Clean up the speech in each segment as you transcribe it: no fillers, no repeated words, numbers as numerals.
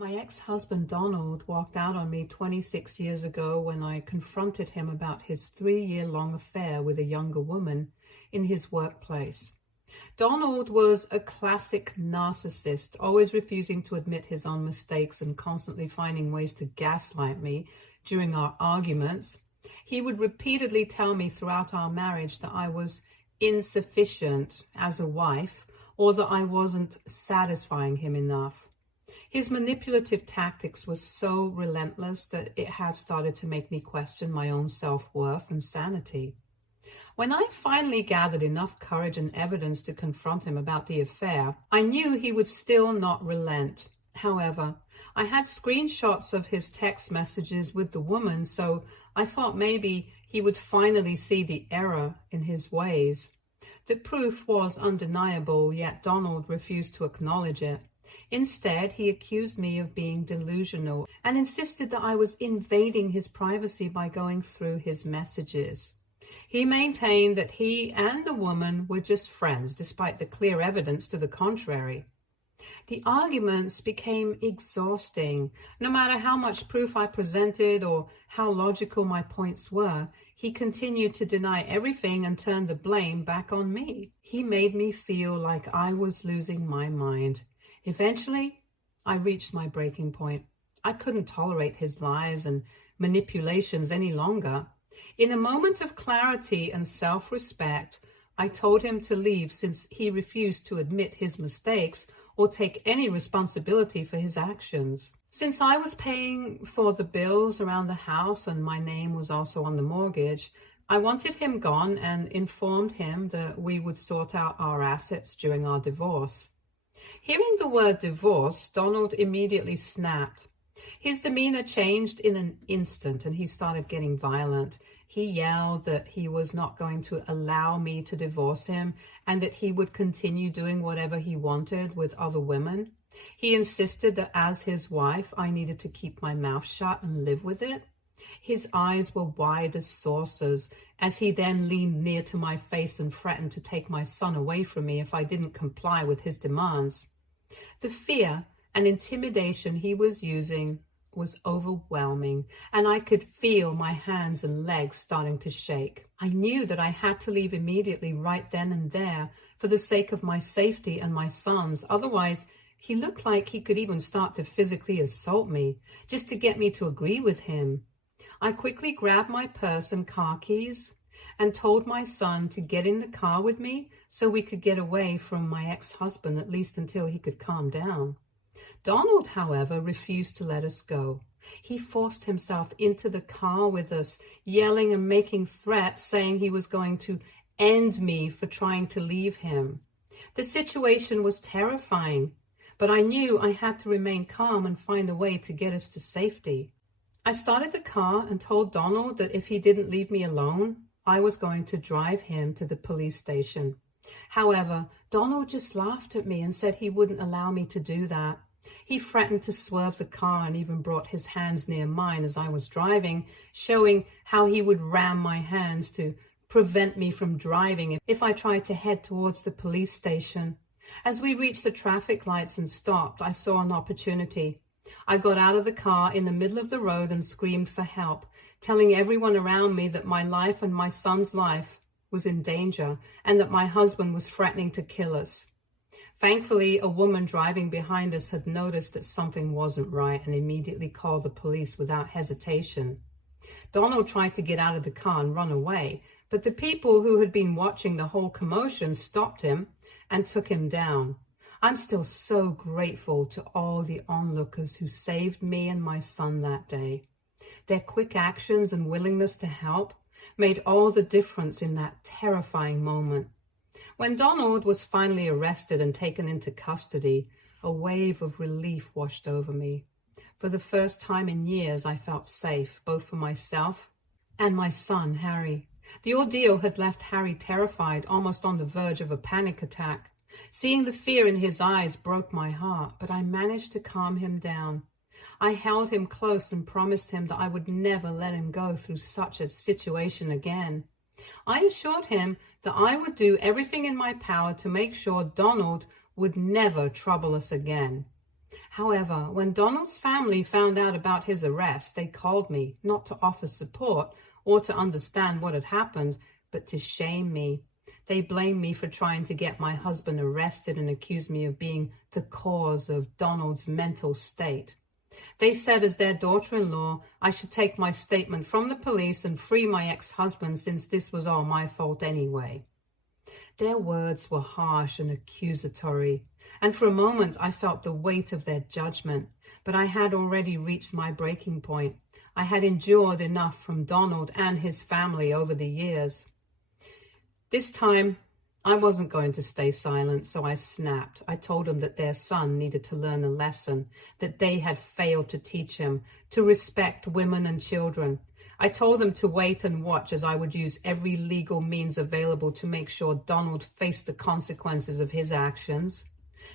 My ex-husband Donald walked out on me 26 years ago when I confronted him about his 3-year-long affair with a younger woman in his workplace. Donald was a classic narcissist, always refusing to admit his own mistakes and constantly finding ways to gaslight me during our arguments. He would repeatedly tell me throughout our marriage that I was insufficient as a wife or that I wasn't satisfying him enough. His manipulative tactics were so relentless that it had started to make me question my own self-worth and sanity. When I finally gathered enough courage and evidence to confront him about the affair, I knew he would still not relent. However, I had screenshots of his text messages with the woman, so I thought maybe he would finally see the error in his ways. The proof was undeniable, yet Donald refused to acknowledge it. Instead, he accused me of being delusional and insisted that I was invading his privacy by going through his messages. He maintained that he and the woman were just friends, despite the clear evidence to the contrary. The arguments became exhausting. No matter how much proof I presented or how logical my points were, he continued to deny everything and turn the blame back on me. He made me feel like I was losing my mind. Eventually, I reached my breaking point. I couldn't tolerate his lies and manipulations any longer. In a moment of clarity and self-respect, I told him to leave since he refused to admit his mistakes or take any responsibility for his actions. Since I was paying for the bills around the house and my name was also on the mortgage, I wanted him gone and informed him that we would sort out our assets during our divorce. Hearing the word divorce, Donald immediately snapped. His demeanor changed in an instant and he started getting violent. He yelled that he was not going to allow me to divorce him and that he would continue doing whatever he wanted with other women. He insisted that as his wife, I needed to keep my mouth shut and live with it. His eyes were wide as saucers as he then leaned near to my face and threatened to take my son away from me if I didn't comply with his demands. The fear and intimidation he was using was overwhelming, and I could feel my hands and legs starting to shake. I knew that I had to leave immediately right then and there for the sake of my safety and my son's. Otherwise, he looked like he could even start to physically assault me just to get me to agree with him. I quickly grabbed my purse and car keys and told my son to get in the car with me so we could get away from my ex-husband, at least until he could calm down. Donald, however, refused to let us go. He forced himself into the car with us, yelling and making threats, saying he was going to end me for trying to leave him. The situation was terrifying, but I knew I had to remain calm and find a way to get us to safety. I started the car and told Donald that if he didn't leave me alone, I was going to drive him to the police station. However, Donald just laughed at me and said he wouldn't allow me to do that. He threatened to swerve the car and even brought his hands near mine as I was driving, showing how he would ram my hands to prevent me from driving if I tried to head towards the police station. As we reached the traffic lights and stopped, I saw an opportunity. I got out of the car in the middle of the road and screamed for help, telling everyone around me that my life and my son's life was in danger and that my husband was threatening to kill us. Thankfully, a woman driving behind us had noticed that something wasn't right and immediately called the police without hesitation. Donald tried to get out of the car and run away, but the people who had been watching the whole commotion stopped him and took him down. I'm still so grateful to all the onlookers who saved me and my son that day. Their quick actions and willingness to help made all the difference in that terrifying moment. When Donald was finally arrested and taken into custody, a wave of relief washed over me. For the first time in years, I felt safe, both for myself and my son, Harry. The ordeal had left Harry terrified, almost on the verge of a panic attack. Seeing the fear in his eyes broke my heart, but I managed to calm him down. I held him close and promised him that I would never let him go through such a situation again. I assured him that I would do everything in my power to make sure Donald would never trouble us again. However, when Donald's family found out about his arrest, they called me, not to offer support or to understand what had happened, but to shame me. They blamed me for trying to get my husband arrested and accused me of being the cause of Donald's mental state. They said as their daughter-in-law, I should take my statement from the police and free my ex-husband since this was all my fault anyway. Their words were harsh and accusatory, and for a moment I felt the weight of their judgment, but I had already reached my breaking point. I had endured enough from Donald and his family over the years. This time, I wasn't going to stay silent, so I snapped. I told them that their son needed to learn a lesson, that they had failed to teach him to respect women and children. I told them to wait and watch as I would use every legal means available to make sure Donald faced the consequences of his actions,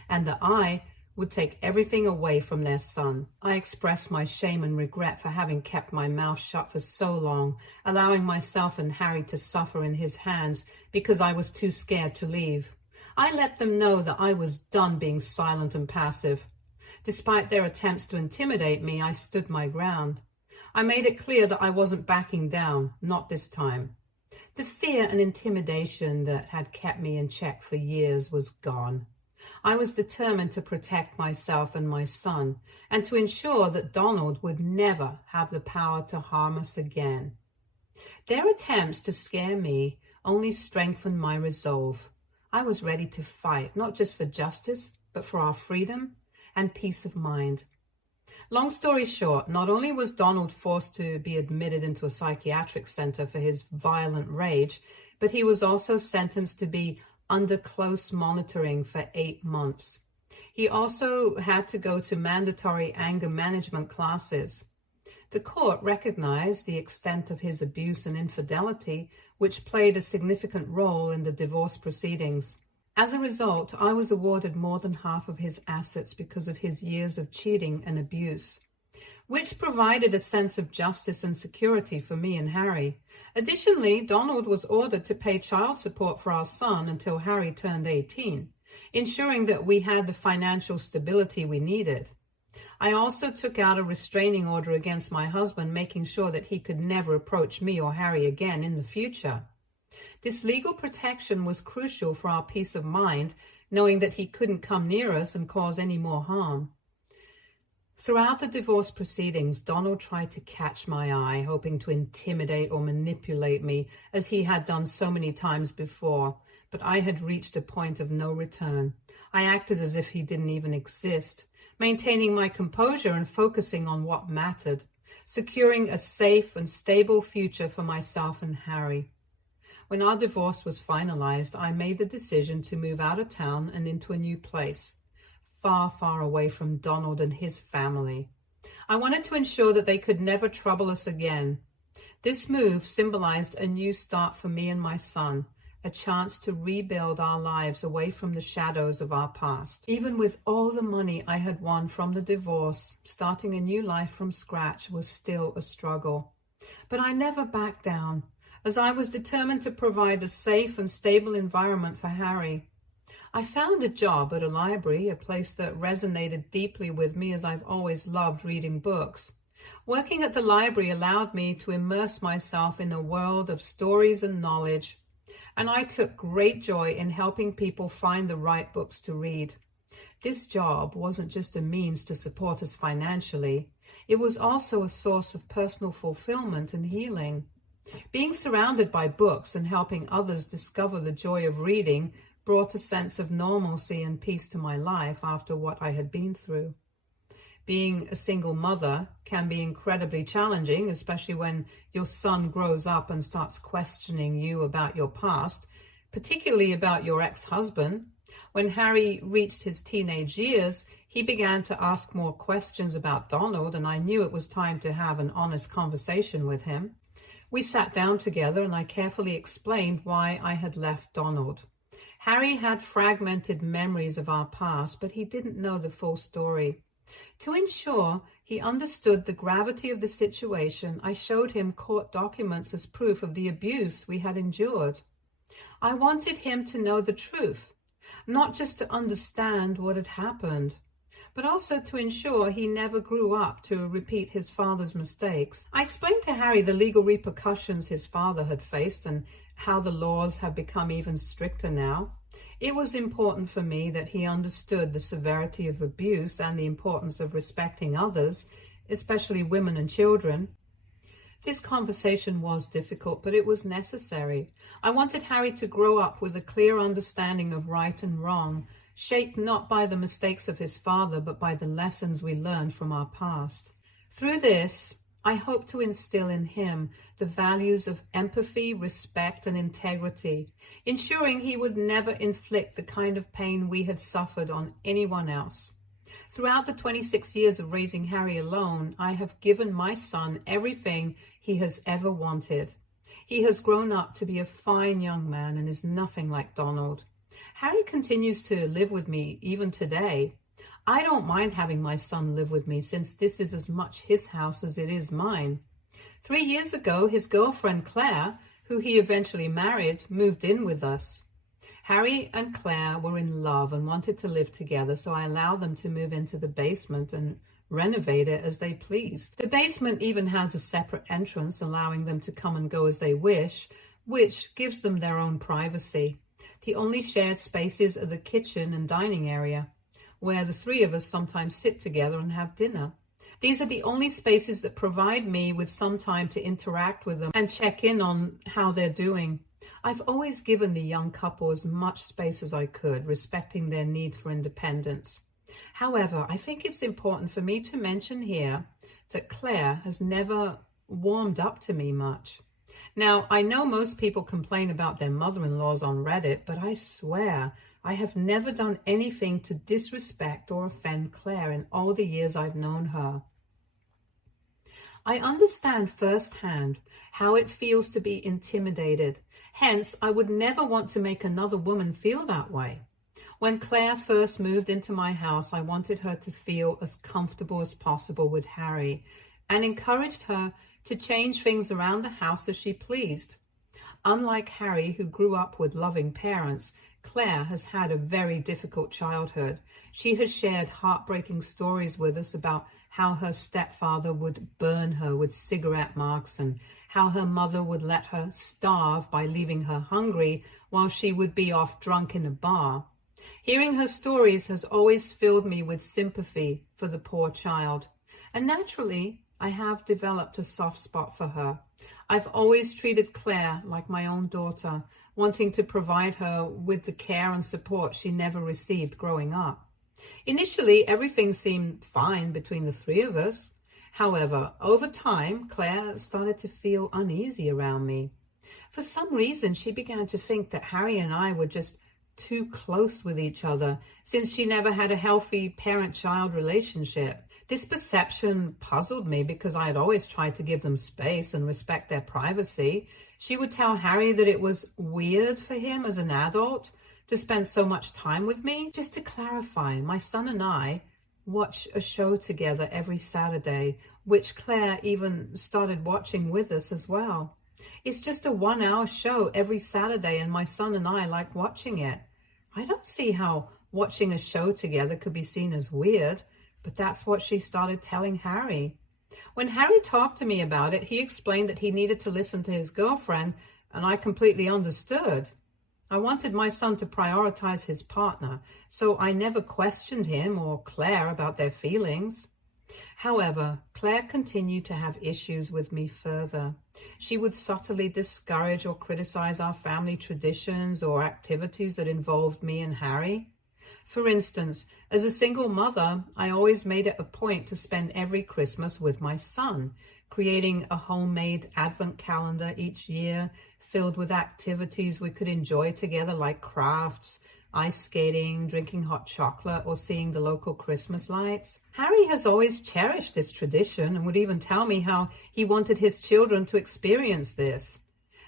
and that I would take everything away from their son. I expressed my shame and regret for having kept my mouth shut for so long, allowing myself and Harry to suffer in his hands because I was too scared to leave. I let them know that I was done being silent and passive. Despite their attempts to intimidate me, I stood my ground. I made it clear that I wasn't backing down, not this time. The fear and intimidation that had kept me in check for years was gone. I was determined to protect myself and my son, and to ensure that Donald would never have the power to harm us again. Their attempts to scare me only strengthened my resolve. I was ready to fight, not just for justice, but for our freedom and peace of mind. Long story short, not only was Donald forced to be admitted into a psychiatric center for his violent rage, but he was also sentenced to be under close monitoring for 8 months. He also had to go to mandatory anger management classes. The court recognized the extent of his abuse and infidelity, which played a significant role in the divorce proceedings. As a result, I was awarded more than half of his assets because of his years of cheating and abuse, which provided a sense of justice and security for me and Harry. Additionally, Donald was ordered to pay child support for our son until Harry turned 18, ensuring that we had the financial stability we needed. I also took out a restraining order against my husband, making sure that he could never approach me or Harry again in the future. This legal protection was crucial for our peace of mind, knowing that he couldn't come near us and cause any more harm. Throughout the divorce proceedings, Donald tried to catch my eye, hoping to intimidate or manipulate me, as he had done so many times before, but I had reached a point of no return. I acted as if he didn't even exist, maintaining my composure and focusing on what mattered, securing a safe and stable future for myself and Harry. When our divorce was finalized, I made the decision to move out of town and into a new place, far, far away from Donald and his family. I wanted to ensure that they could never trouble us again. This move symbolized a new start for me and my son, a chance to rebuild our lives away from the shadows of our past. Even with all the money I had won from the divorce, starting a new life from scratch was still a struggle. But I never backed down, as I was determined to provide a safe and stable environment for Harry. I found a job at a library, a place that resonated deeply with me as I've always loved reading books. Working at the library allowed me to immerse myself in a world of stories and knowledge, and I took great joy in helping people find the right books to read. This job wasn't just a means to support us financially, it was also a source of personal fulfillment and healing. Being surrounded by books and helping others discover the joy of reading brought a sense of normalcy and peace to my life after what I had been through. Being a single mother can be incredibly challenging, especially when your son grows up and starts questioning you about your past, particularly about your ex-husband. When Harry reached his teenage years, he began to ask more questions about Donald, and I knew it was time to have an honest conversation with him. We sat down together and I carefully explained why I had left Donald. Harry had fragmented memories of our past, but he didn't know the full story. To ensure he understood the gravity of the situation, I showed him court documents as proof of the abuse we had endured. I wanted him to know the truth, not just to understand what had happened. but also to ensure he never grew up to repeat his father's mistakes. I explained to Harry the legal repercussions his father had faced and how the laws have become even stricter now. It was important for me that he understood the severity of abuse and the importance of respecting others, especially women and children. This conversation was difficult, but it was necessary. I wanted Harry to grow up with a clear understanding of right and wrong, shaped not by the mistakes of his father, but by the lessons we learned from our past. Through this, I hope to instill in him the values of empathy, respect, and integrity, ensuring he would never inflict the kind of pain we had suffered on anyone else. Throughout the 26 years of raising Harry alone, I have given my son everything he has ever wanted. He has grown up to be a fine young man and is nothing like Donald. Harry continues to live with me even today. I don't mind having my son live with me since this is as much his house as it is mine. 3 years ago, his girlfriend Claire, who he eventually married, moved in with us. Harry and Claire were in love and wanted to live together, so I allowed them to move into the basement and renovate it as they pleased. The basement even has a separate entrance, allowing them to come and go as they wish, which gives them their own privacy. The only shared spaces are the kitchen and dining area, where the three of us sometimes sit together and have dinner. These are the only spaces that provide me with some time to interact with them and check in on how they're doing. I've always given the young couple as much space as I could, respecting their need for independence. However, I think it's important for me to mention here that Claire has never warmed up to me much. Now, I know most people complain about their mother-in-laws on Reddit, but I swear I have never done anything to disrespect or offend Claire in all the years I've known her. I understand firsthand how it feels to be intimidated. Hence, I would never want to make another woman feel that way. When Claire first moved into my house, I wanted her to feel as comfortable as possible with Harry and encouraged her to change things around the house as she pleased. Unlike Harry, who grew up with loving parents, Claire has had a very difficult childhood. She has shared heartbreaking stories with us about how her stepfather would burn her with cigarette marks and how her mother would let her starve by leaving her hungry while she would be off drunk in a bar. Hearing her stories has always filled me with sympathy for the poor child, and naturally, I have developed a soft spot for her. I've always treated Claire like my own daughter, wanting to provide her with the care and support she never received growing up. Initially, everything seemed fine between the three of us. However, over time, Claire started to feel uneasy around me. For some reason, she began to think that Harry and I were just too close with each other, since she never had a healthy parent-child relationship. This perception puzzled me because I had always tried to give them space and respect their privacy. She would tell Harry that it was weird for him as an adult to spend so much time with me. Just to clarify, my son and I watch a show together every Saturday, which Claire even started watching with us as well. It's just a 1-hour show every Saturday, and my son and I like watching it. I don't see how watching a show together could be seen as weird, but that's what she started telling Harry. When Harry talked to me about it, he explained that he needed to listen to his girlfriend, and I completely understood. I wanted my son to prioritize his partner, so I never questioned him or Claire about their feelings. However, Claire continued to have issues with me further. She would subtly discourage or criticize our family traditions or activities that involved me and Harry. For instance, as a single mother, I always made it a point to spend every Christmas with my son, creating a homemade Advent calendar each year filled with activities we could enjoy together, like crafts, ice skating, drinking hot chocolate, or seeing the local Christmas lights. Harry has always cherished this tradition and would even tell me how he wanted his children to experience this.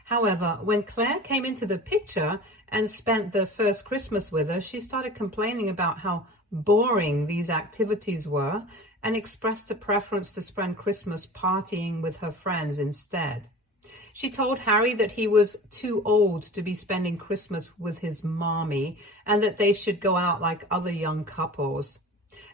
However, when Claire came into the picture and spent the first Christmas with us, she started complaining about how boring these activities were and expressed a preference to spend Christmas partying with her friends instead. She told Harry that he was too old to be spending Christmas with his mommy and that they should go out like other young couples.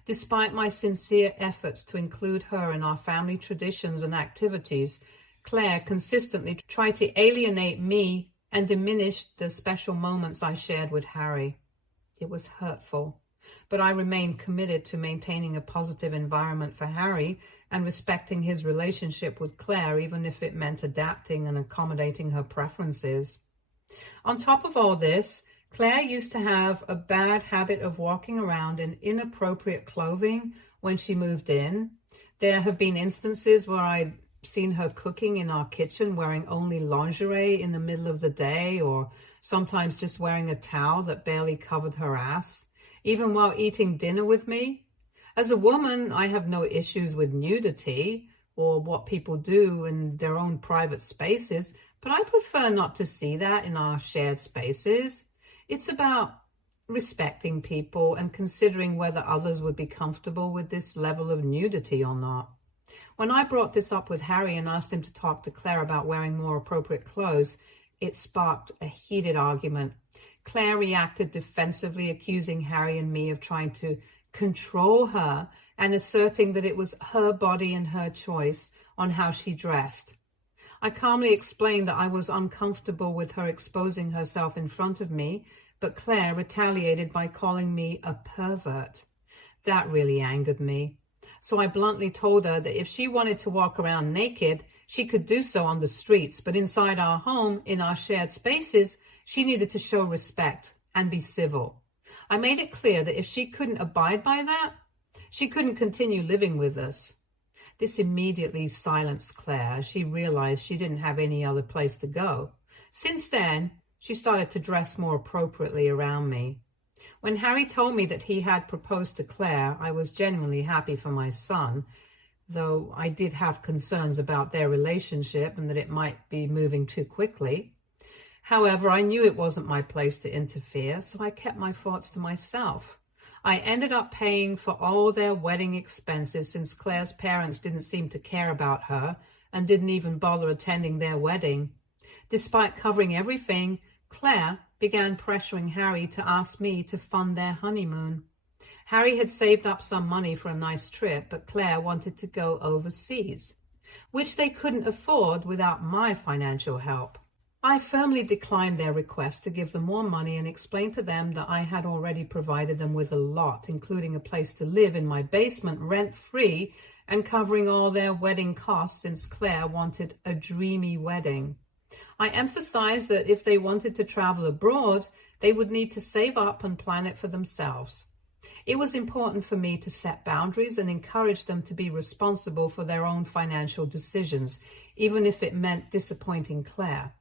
Despite my sincere efforts to include her in our family traditions and activities, Claire consistently tried to alienate me and diminish the special moments I shared with Harry. It was hurtful, but I remained committed to maintaining a positive environment for Harry and respecting his relationship with Claire, even if it meant adapting and accommodating her preferences. On top of all this, Claire used to have a bad habit of walking around in inappropriate clothing when she moved in. There have been instances where I'd seen her cooking in our kitchen wearing only lingerie in the middle of the day, or sometimes just wearing a towel that barely covered her ass, even while eating dinner with me. As a woman, I have no issues with nudity or what people do in their own private spaces, but I prefer not to see that in our shared spaces. It's about respecting people and considering whether others would be comfortable with this level of nudity or not. When I brought this up with Harry and asked him to talk to Claire about wearing more appropriate clothes, it sparked a heated argument. Claire reacted defensively, accusing Harry and me of trying to control her and asserting that it was her body and her choice on how she dressed. I calmly explained that I was uncomfortable with her exposing herself in front of me, but Claire retaliated by calling me a pervert. That really angered me. So I bluntly told her that if she wanted to walk around naked, she could do so on the streets, but inside our home, in our shared spaces, she needed to show respect and be civil. I made it clear that if she couldn't abide by that, she couldn't continue living with us. This immediately silenced Claire as she realized she didn't have any other place to go. Since then, she started to dress more appropriately around me. When Harry told me that he had proposed to Claire, I was genuinely happy for my son, though I did have concerns about their relationship and that it might be moving too quickly. However, I knew it wasn't my place to interfere, so I kept my thoughts to myself. I ended up paying for all their wedding expenses since Claire's parents didn't seem to care about her and didn't even bother attending their wedding. Despite covering everything, Claire began pressuring Harry to ask me to fund their honeymoon. Harry had saved up some money for a nice trip, but Claire wanted to go overseas, which they couldn't afford without my financial help. I firmly declined their request to give them more money and explained to them that I had already provided them with a lot, including a place to live in my basement rent-free and covering all their wedding costs since Claire wanted a dreamy wedding. I emphasized that if they wanted to travel abroad, they would need to save up and plan it for themselves. It was important for me to set boundaries and encourage them to be responsible for their own financial decisions, even if it meant disappointing Claire.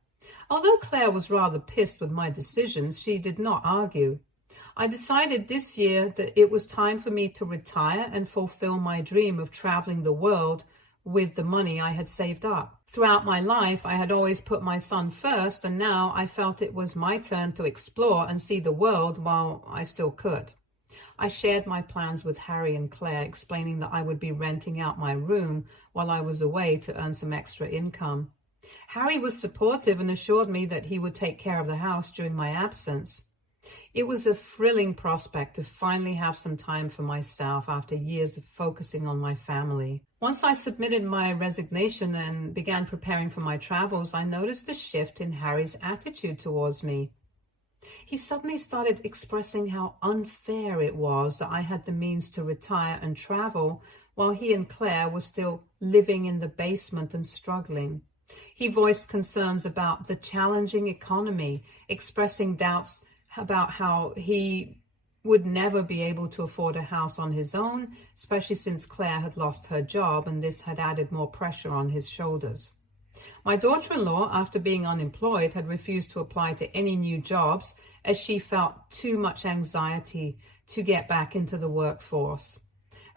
Although Claire was rather pissed with my decisions, she did not argue. I decided this year that it was time for me to retire and fulfill my dream of traveling the world with the money I had saved up. Throughout my life, I had always put my son first, and now I felt it was my turn to explore and see the world while I still could. I shared my plans with Harry and Claire, explaining that I would be renting out my room while I was away to earn some extra income. Harry was supportive and assured me that he would take care of the house during my absence. It was a thrilling prospect to finally have some time for myself after years of focusing on my family. Once I submitted my resignation and began preparing for my travels, I noticed a shift in Harry's attitude towards me. He suddenly started expressing how unfair it was that I had the means to retire and travel while he and Claire were still living in the basement and struggling. He voiced concerns about the challenging economy, expressing doubts about how he would never be able to afford a house on his own, especially since Claire had lost her job and this had added more pressure on his shoulders. My daughter-in-law, after being unemployed, had refused to apply to any new jobs as she felt too much anxiety to get back into the workforce.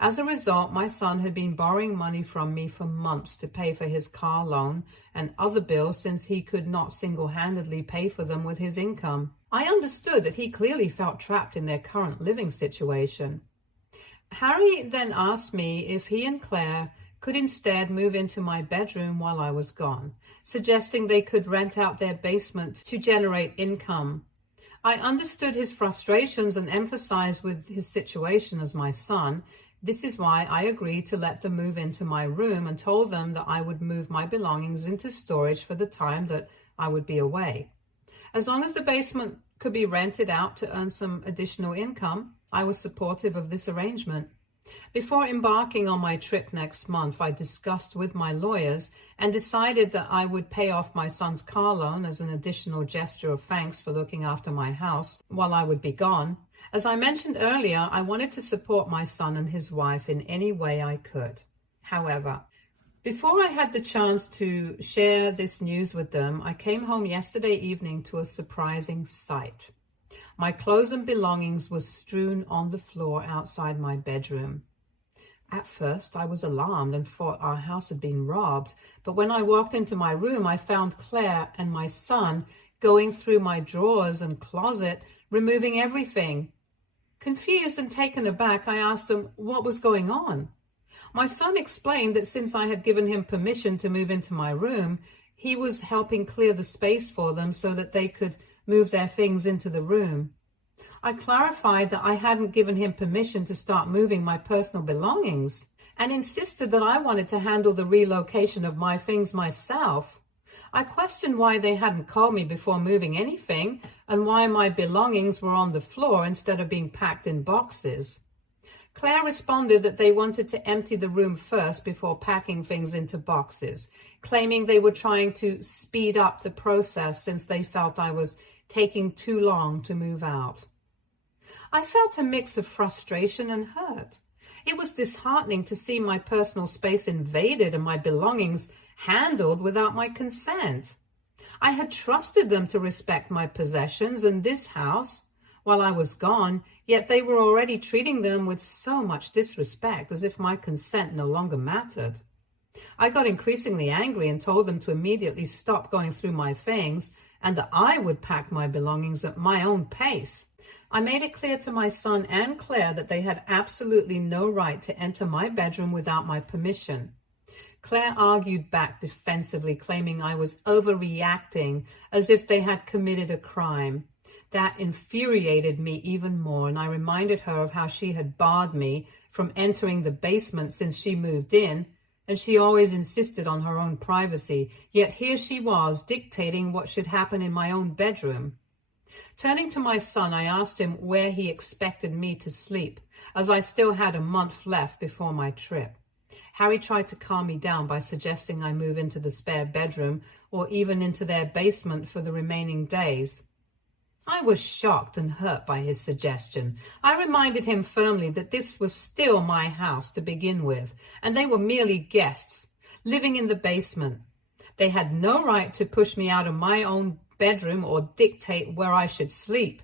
As a result, my son had been borrowing money from me for months to pay for his car loan and other bills since he could not single-handedly pay for them with his income. I understood that he clearly felt trapped in their current living situation. Harry then asked me if he and Claire could instead move into my bedroom while I was gone, suggesting they could rent out their basement to generate income. I understood his frustrations and empathized with his situation as my son. This is why I agreed to let them move into my room and told them that I would move my belongings into storage for the time that I would be away. As long as the basement could be rented out to earn some additional income, I was supportive of this arrangement. Before embarking on my trip next month, I discussed with my lawyers and decided that I would pay off my son's car loan as an additional gesture of thanks for looking after my house while I would be gone. As I mentioned earlier, I wanted to support my son and his wife in any way I could. However, before I had the chance to share this news with them, I came home yesterday evening to a surprising sight. My clothes and belongings were strewn on the floor outside my bedroom. At first, I was alarmed and thought our house had been robbed, but when I walked into my room, I found Claire and my son going through my drawers and closet, removing everything. Confused and taken aback, I asked them what was going on. My son explained that since I had given him permission to move into my room, he was helping clear the space for them so that they could move their things into the room. I clarified that I hadn't given him permission to start moving my personal belongings and insisted that I wanted to handle the relocation of my things myself. I questioned why they hadn't called me before moving anything and why my belongings were on the floor instead of being packed in boxes. Claire responded that they wanted to empty the room first before packing things into boxes, claiming they were trying to speed up the process since they felt I was taking too long to move out. I felt a mix of frustration and hurt. It was disheartening to see my personal space invaded and my belongings handled without my consent. I had trusted them to respect my possessions and this house while I was gone, yet they were already treating them with so much disrespect, as if my consent no longer mattered. I got increasingly angry and told them to immediately stop going through my things and that I would pack my belongings at my own pace. I made it clear to my son and Claire that they had absolutely no right to enter my bedroom without my permission. Claire argued back defensively, claiming I was overreacting as if they had committed a crime. That infuriated me even more, and I reminded her of how she had barred me from entering the basement since she moved in, and she always insisted on her own privacy, yet here she was dictating what should happen in my own bedroom. Turning to my son, I asked him where he expected me to sleep, as I still had a month left before my trip. Harry tried to calm me down by suggesting I move into the spare bedroom or even into their basement for the remaining days. I was shocked and hurt by his suggestion. I reminded him firmly that this was still my house to begin with, and they were merely guests, living in the basement. They had no right to push me out of my own bedroom or dictate where I should sleep.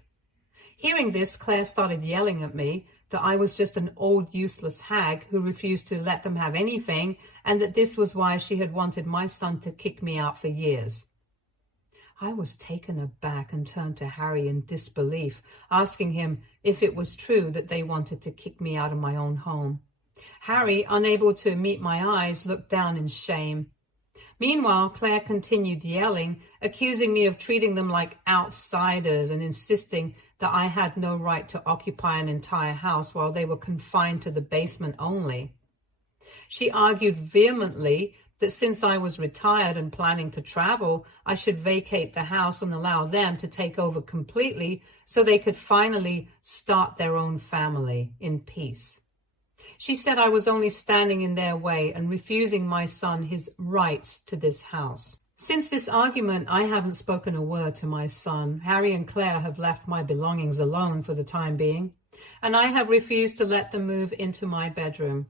Hearing this, Claire started yelling at me that I was just an old useless hag who refused to let them have anything, and that this was why she had wanted my son to kick me out for years. I was taken aback and turned to Harry in disbelief, asking him if it was true that they wanted to kick me out of my own home. Harry, unable to meet my eyes, looked down in shame. Meanwhile, Claire continued yelling, accusing me of treating them like outsiders and insisting that I had no right to occupy an entire house while they were confined to the basement only. She argued vehemently that since I was retired and planning to travel, I should vacate the house and allow them to take over completely so they could finally start their own family in peace. She said I was only standing in their way and refusing my son his rights to this house. Since this argument, I haven't spoken a word to my son. Harry and Claire have left my belongings alone for the time being, and I have refused to let them move into my bedroom.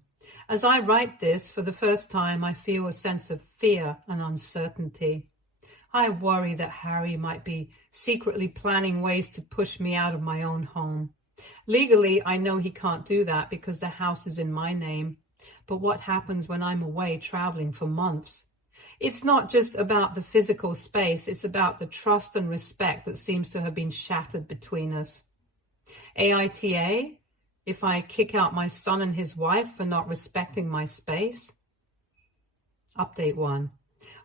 As I write this, for the first time, I feel a sense of fear and uncertainty. I worry that Harry might be secretly planning ways to push me out of my own home. Legally, I know he can't do that because the house is in my name. But what happens when I'm away traveling for months? It's not just about the physical space, it's about the trust and respect that seems to have been shattered between us. AITA? If I kick out my son and his wife for not respecting my space? Update 1.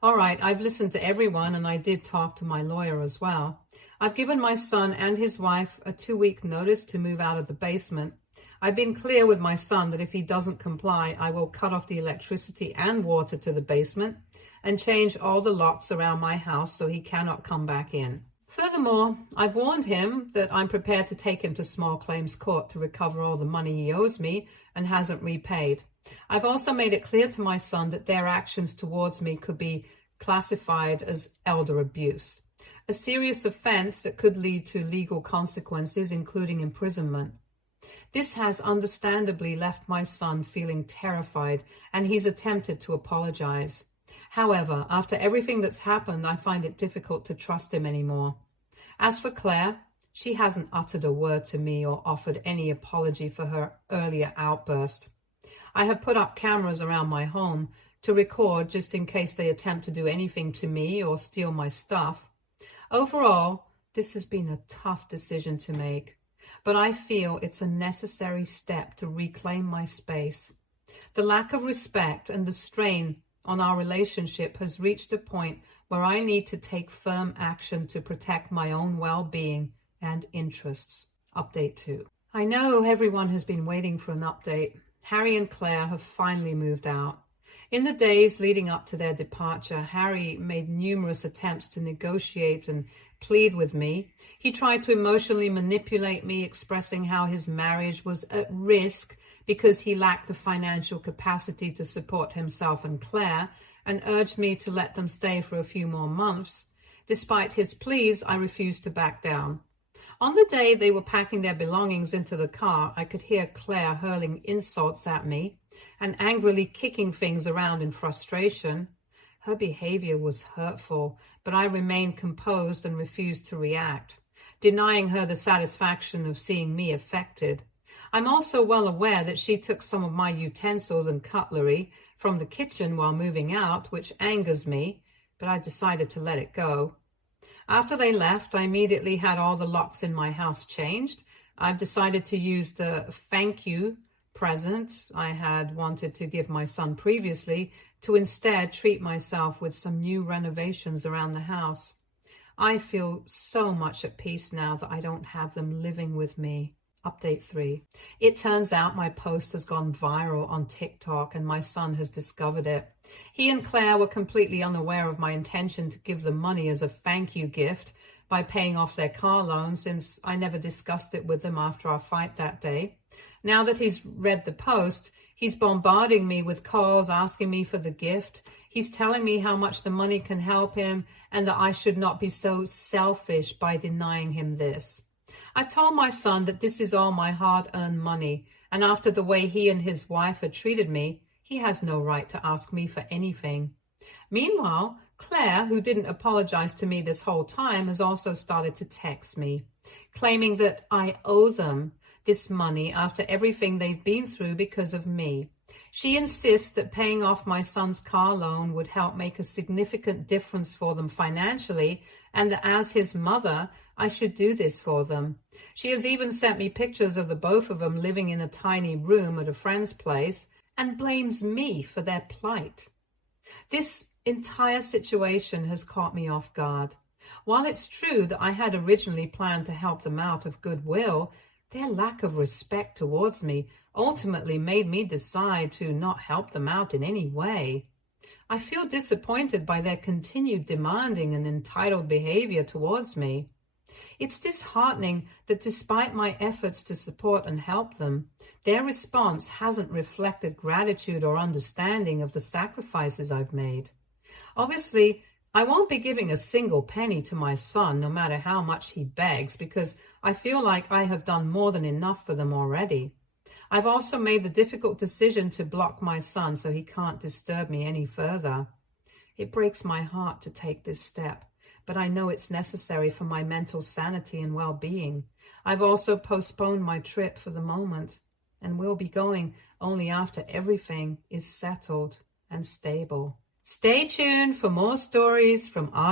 All right, I've listened to everyone, and I did talk to my lawyer as well. I've given my son and his wife a 2-week notice to move out of the basement. I've been clear with my son that if he doesn't comply, I will cut off the electricity and water to the basement and change all the locks around my house so he cannot come back in. Furthermore, I've warned him that I'm prepared to take him to small claims court to recover all the money he owes me and hasn't repaid. I've also made it clear to my son that their actions towards me could be classified as elder abuse, a serious offense that could lead to legal consequences, including imprisonment. This has understandably left my son feeling terrified, and he's attempted to apologize. However, after everything that's happened, I find it difficult to trust him anymore. As for Claire, she hasn't uttered a word to me or offered any apology for her earlier outburst. I have put up cameras around my home to record just in case they attempt to do anything to me or steal my stuff. Overall, this has been a tough decision to make, but I feel it's a necessary step to reclaim my space. The lack of respect and the strain on our relationship has reached a point where I need to take firm action to protect my own well-being and interests. Update 2. I know everyone has been waiting for an update. Harry and Claire have finally moved out. In the days leading up to their departure, Harry made numerous attempts to negotiate and plead with me. He tried to emotionally manipulate me, expressing how his marriage was at risk because he lacked the financial capacity to support himself and Claire, and urged me to let them stay for a few more months. Despite his pleas, I refused to back down. On the day they were packing their belongings into the car, I could hear Claire hurling insults at me and angrily kicking things around in frustration. Her behavior was hurtful, but I remained composed and refused to react, denying her the satisfaction of seeing me affected. I'm also well aware that she took some of my utensils and cutlery from the kitchen while moving out, which angers me, but I decided to let it go. After they left, I immediately had all the locks in my house changed. I've decided to use the thank you present I had wanted to give my son previously to instead treat myself with some new renovations around the house. I feel so much at peace now that I don't have them living with me. Update 3. It turns out my post has gone viral on TikTok and my son has discovered it. He and Claire were completely unaware of my intention to give them money as a thank you gift by paying off their car loan, since I never discussed it with them after our fight that day. Now that he's read the post, he's bombarding me with calls asking me for the gift. He's telling me how much the money can help him and that I should not be so selfish by denying him this. I've told my son that this is all my hard-earned money, and after the way he and his wife had treated me, he has no right to ask me for anything. Meanwhile, Claire, who didn't apologize to me this whole time, has also started to text me, claiming that I owe them this money after everything they've been through because of me. She insists that paying off my son's car loan would help make a significant difference for them financially, and that as his mother, I should do this for them. She has even sent me pictures of the both of them living in a tiny room at a friend's place and blames me for their plight. This entire situation has caught me off guard. While it's true that I had originally planned to help them out of goodwill, their lack of respect towards me ultimately made me decide to not help them out in any way. I feel disappointed by their continued demanding and entitled behavior towards me. It's disheartening that despite my efforts to support and help them, their response hasn't reflected gratitude or understanding of the sacrifices I've made. Obviously, I won't be giving a single penny to my son, no matter how much he begs, because I feel like I have done more than enough for them already. I've also made the difficult decision to block my son so he can't disturb me any further. It breaks my heart to take this step, but I know it's necessary for my mental sanity and well-being. I've also postponed my trip for the moment, and will be going only after everything is settled and stable. Stay tuned for more stories from our